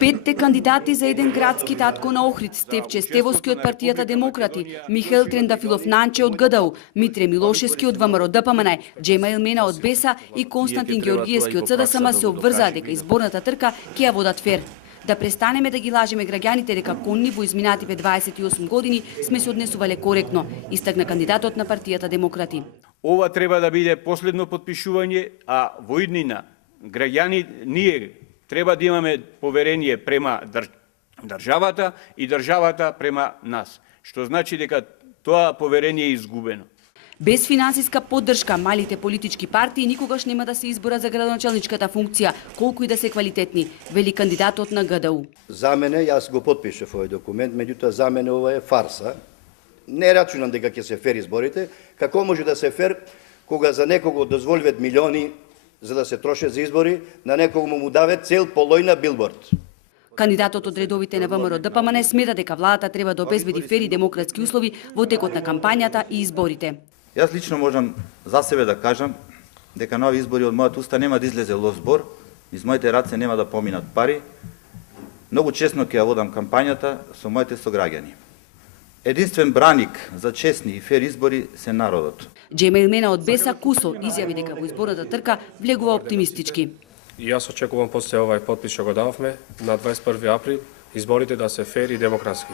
Петте кандидати за еден градски татко на Охрид: Стефче Стевоски од партијата Демократи, Михаил Трендафилов Нанче од ГДУ, Митре Милошевски од ВМРО ДПМН, Джема Илмена од БЕСА и Константин Георгиевски од СДСМ се обврзаа дека изборната трка ќе ја водат фер. Да престанеме да ги лажеме граѓаните дека конни во изминативе 28 години сме се однесувале коректно, истакна кандидатот на партијата Демократи. Ова треба да биде последно потпишување, а во иднина граѓани ние треба да имаме поверение према државата и државата према нас, што значи дека тоа поверение е изгубено. Без финансиска поддршка малите политички партии никогаш нема да се изборат за градоначалничката функција, колку и да се квалитетни, вели кандидатот на ГДУ. За мене, јас го потпишав овој документ, меѓутоа за мене ова е фарса. Не рачунам дека ќе се фер изборите. Како може да се фер кога за некого дозволуват милиони за да се трошат за избори, на некого му даве цел полојна билборд. Кандидатот од редовите на ВМРО ДПМН смета дека владата треба да обезбеди фер и демократски услови во текот на кампањата и изборите. Јас лично можам за себе да кажам дека нови избори од мојот уста нема да излезе лош збор, из моите раце нема да поминат пари. Многу честно ќе ја водам кампањата со моите сограѓани. Единствен браник за честни и фер избори се народот. Джема Илмена од БЕСА Кусо изјави дека во изборната трка влегува оптимистички. И јас очекувам после овај потпис што го дававме на 21 април изборите да се фер и демократски.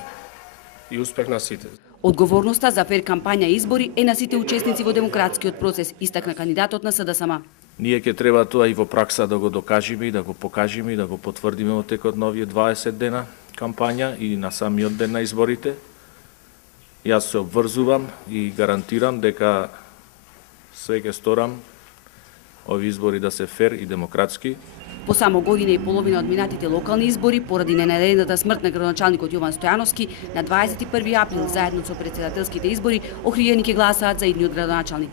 И успех на сите. Одговорноста за фер кампања и избори е на сите учесници во демократскиот процес, истакна кандидатот на СДСМ. Ние ќе треба тоа и во пракса да го докажеме и да го покажеме и да го потврдиме во текот на овие 20 дена кампања и на самиот ден на изборите. Јас се обврзувам и гарантирам дека све ќе сторам овие избори да се фер и демократски. По само година и половина од минатите локални избори, поради ненадејната смрт на градоначалникот Јован Стојановски, на 21 април заедно со претседателските избори, охријани ќе гласаат за идниот градоначалник.